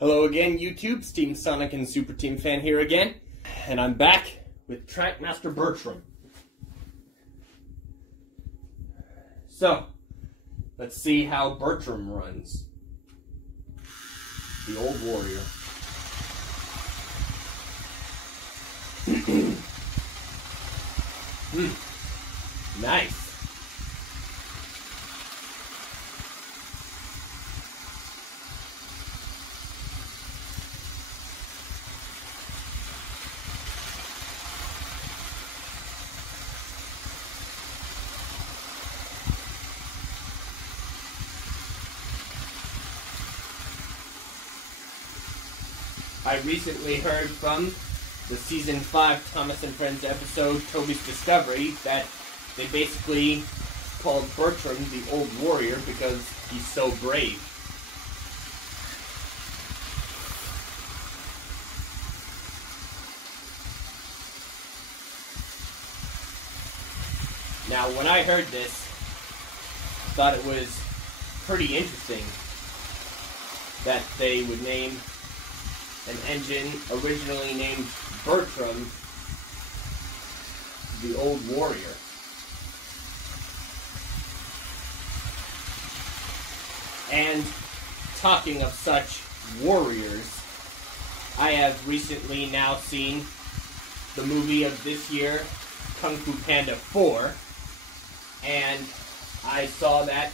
Hello again, YouTube. Team Sonic and Super Team Fan here again. And I'm back with Trackmaster Bertram. So, let's see how Bertram runs. The old warrior. Nice. I recently heard from the Season 5 Thomas and Friends episode, Toby's Discovery, that they basically called Bertram the Old Warrior because he's so brave. Now, when I heard this, I thought it was pretty interesting that they would name an engine originally named Bertram the Old Warrior. And talking of such warriors, I have recently now seen the movie of this year, Kung Fu Panda 4, and I saw that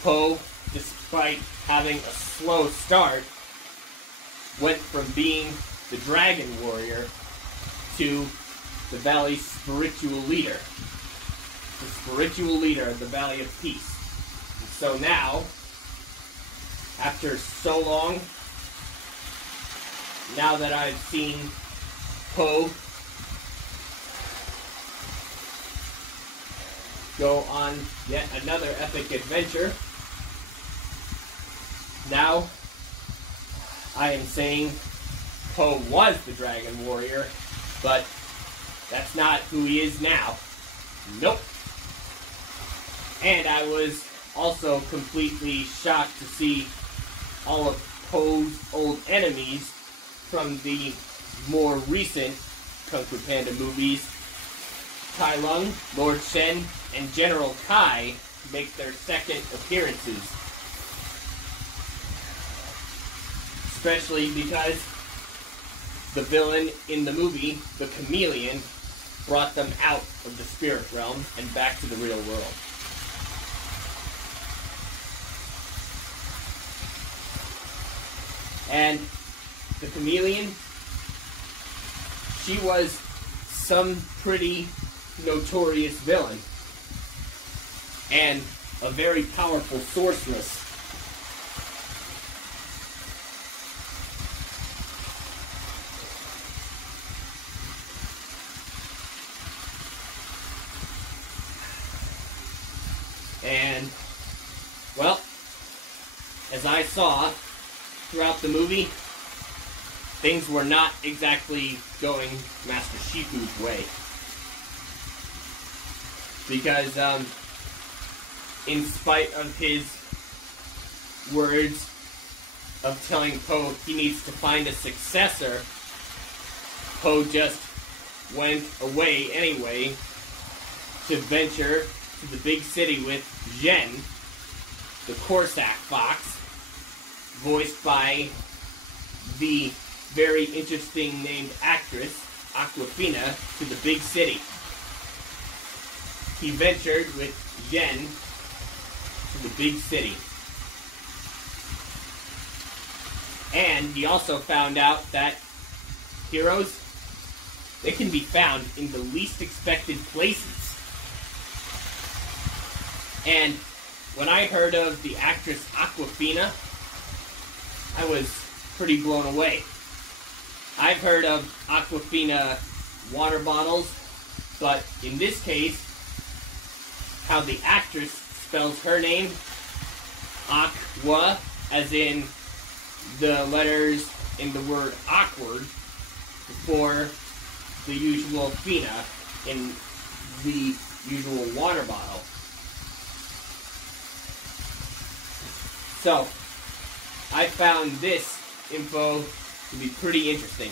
Po, despite having a slow start, went from being the Dragon Warrior to the Valley's spiritual leader. The spiritual leader of the Valley of Peace. And so now, after so long, now that I've seen Po go on yet another epic adventure, now I am saying Po was the Dragon Warrior, but that's not who he is now. Nope. And I was also completely shocked to see all of Po's old enemies from the more recent Kung Fu Panda movies, Tai Lung, Lord Shen, and General Kai, make their second appearances. Especially because the villain in the movie, the Chameleon, brought them out of the spirit realm and back to the real world. And the Chameleon, she was some pretty notorious villain and a very powerful sorceress. And, well, as I saw throughout the movie, things were not exactly going Master Shifu's way. Because, in spite of his words of telling Po he needs to find a successor, Po just went away anyway to venture to the big city with Jen, the Corsac Fox, voiced by the very interesting named actress, Aquafina, to the big city. He ventured with Jen to the big city. And he also found out that heroes, they can be found in the least expected places. And when I heard of the actress Aquafina, I was pretty blown away. I've heard of Aquafina water bottles, but in this case, how the actress spells her name, Aqua, as in the letters in the word awkward, before the usual Fina in the usual water bottle. So, I found this info to be pretty interesting.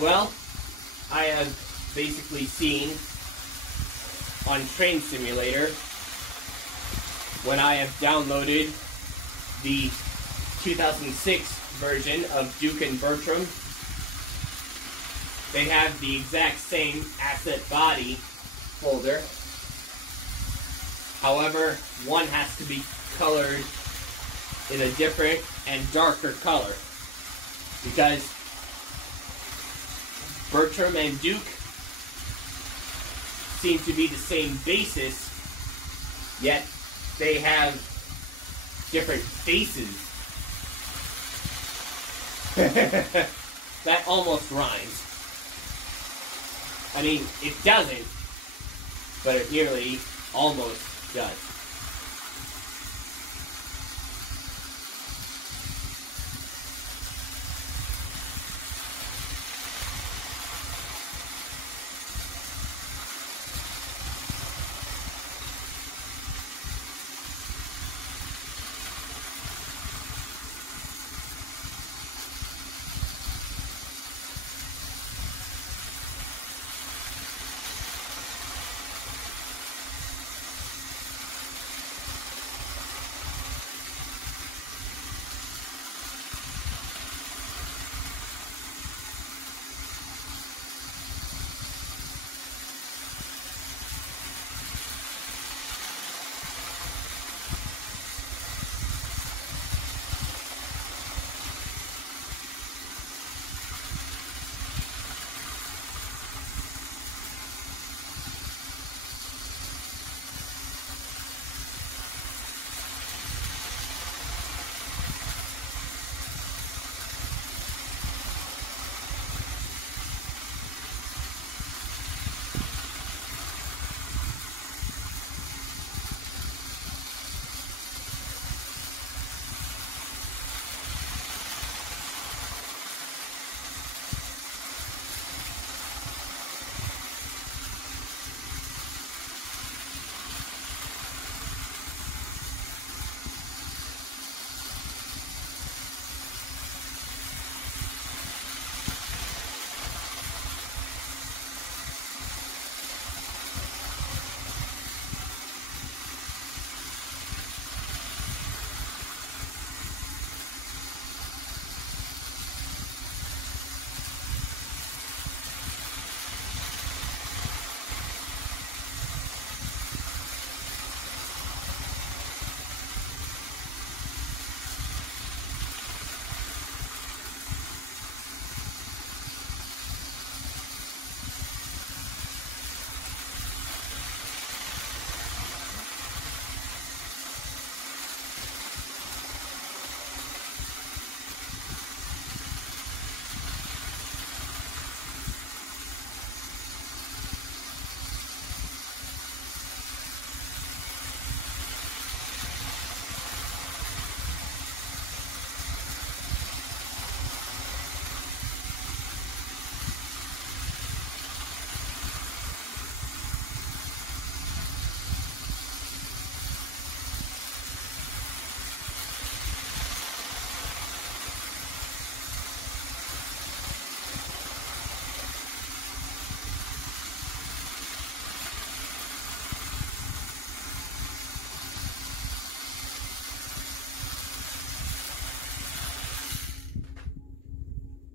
Well, I have basically seen on Train Simulator, when I have downloaded the 2006 version of Duke and Bertram, they have the exact same asset body folder. However, one has to be colored in a different and darker color, because Bertram and Duke seem to be the same basis, yet they have different faces. That almost rhymes. I mean, it doesn't, but it nearly almost does.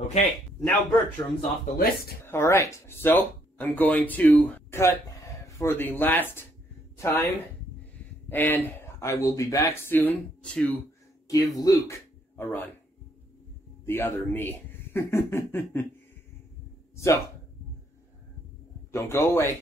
Okay, now Bertram's off the list. Alright, so I'm going to cut for the last time, and I will be back soon to give Luke a run. The other me. So, don't go away.